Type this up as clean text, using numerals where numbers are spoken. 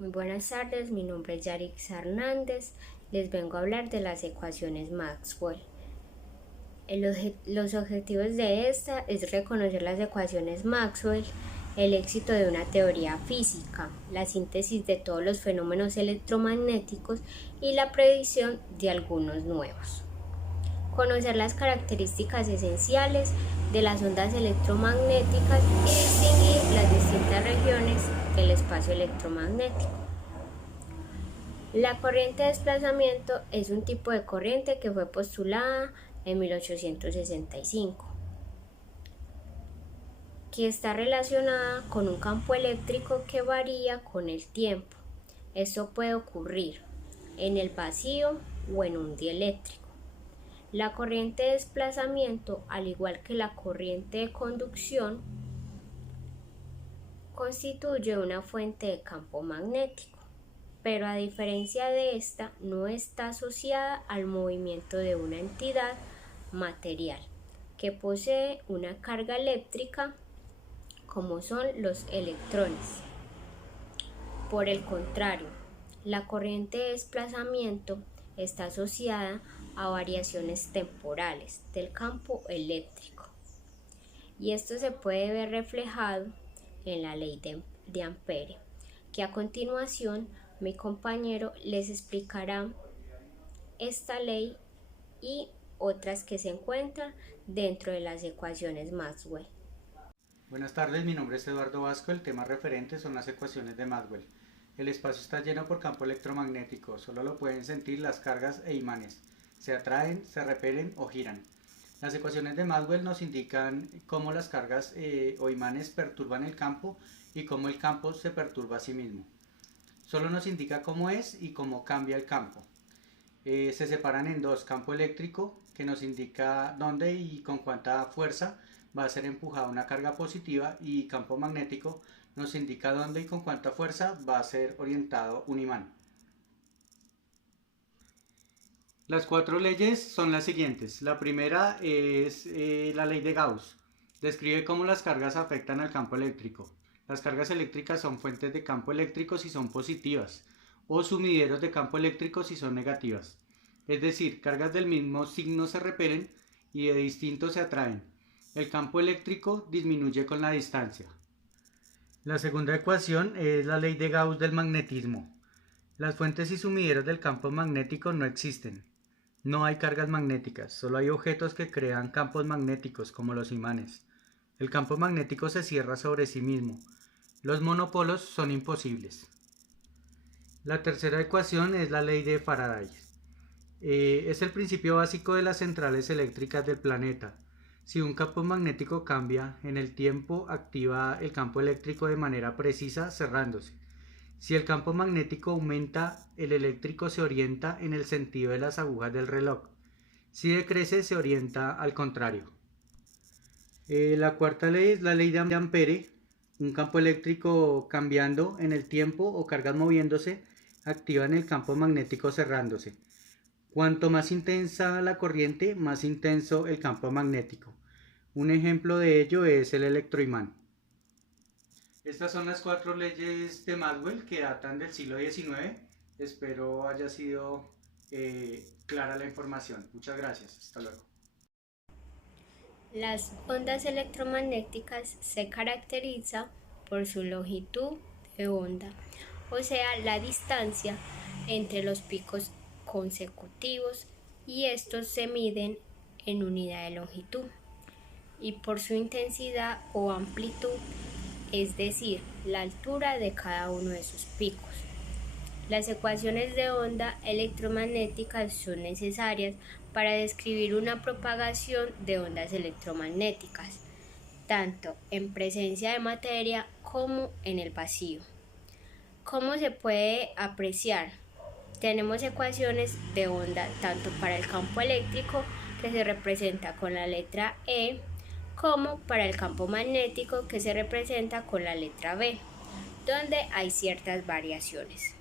Muy buenas tardes, mi nombre es Yarix Hernández. Les vengo a hablar de las ecuaciones Maxwell. Los objetivos de esta es reconocer las ecuaciones Maxwell, el éxito de una teoría física, la síntesis de todos los fenómenos electromagnéticos y la predicción de algunos nuevos. Conocer las características esenciales de las ondas electromagnéticas y distinguir las distintas regiones del espacio electromagnético. La corriente de desplazamiento es un tipo de corriente que fue postulada en 1865, que está relacionada con un campo eléctrico que varía con el tiempo. Esto puede ocurrir en el vacío o en un dieléctrico. La corriente de desplazamiento, al igual que la corriente de conducción, constituye una fuente de campo magnético, pero a diferencia de esta, no está asociada al movimiento de una entidad material que posee una carga eléctrica como son los electrones. Por el contrario, la corriente de desplazamiento está asociada a variaciones temporales del campo eléctrico, y esto se puede ver reflejado en la ley de Ampere, que a continuación mi compañero les explicará esta ley y otras que se encuentran dentro de las ecuaciones Maxwell. Buenas tardes, mi nombre es Eduardo Vasco. El tema referente son las ecuaciones de Maxwell. El espacio está lleno por campo electromagnético, solo lo pueden sentir las cargas e imanes. Se atraen, se repelen o giran. Las ecuaciones de Maxwell nos indican cómo las cargas o imanes perturban el campo y cómo el campo se perturba a sí mismo. Solo nos indica cómo es y cómo cambia el campo. Se separan en dos: campo eléctrico, que nos indica dónde y con cuánta fuerza va a ser empujada una carga positiva, y campo magnético nos indica dónde y con cuánta fuerza va a ser orientado un imán. Las cuatro leyes son las siguientes. La primera es la ley de Gauss. Describe cómo las cargas afectan al campo eléctrico. Las cargas eléctricas son fuentes de campo eléctrico si son positivas, o sumideros de campo eléctrico si son negativas. Es decir, cargas del mismo signo se repelen y de distintos se atraen. El campo eléctrico disminuye con la distancia. La segunda ecuación es la ley de Gauss del magnetismo. Las fuentes y sumideros del campo magnético no existen. No hay cargas magnéticas, solo hay objetos que crean campos magnéticos, como los imanes. El campo magnético se cierra sobre sí mismo. Los monopolos son imposibles. La tercera ecuación es la ley de Faraday. Es el principio básico de las centrales eléctricas del planeta. Si un campo magnético cambia en el tiempo, activa el campo eléctrico de manera precisa, cerrándose. Si el campo magnético aumenta, el eléctrico se orienta en el sentido de las agujas del reloj. Si decrece, se orienta al contrario. La cuarta ley es la ley de Ampere. Un campo eléctrico cambiando en el tiempo o cargas moviéndose activan el campo magnético cerrándose. Cuanto más intensa la corriente, más intenso el campo magnético. Un ejemplo de ello es el electroimán. Estas son las cuatro leyes de Maxwell que datan del siglo XIX. Espero haya sido clara la información. Muchas gracias. Hasta luego. Las ondas electromagnéticas se caracterizan por su longitud de onda, o sea, la distancia entre los picos consecutivos, y estos se miden en unidad de longitud, y por su intensidad o amplitud, es decir, la altura de cada uno de sus picos. Las ecuaciones de onda electromagnéticas son necesarias para describir una propagación de ondas electromagnéticas, tanto en presencia de materia como en el vacío. ¿Cómo se puede apreciar? Tenemos ecuaciones de onda tanto para el campo eléctrico, que se representa con la letra E, como para el campo magnético, que se representa con la letra B, donde hay ciertas variaciones.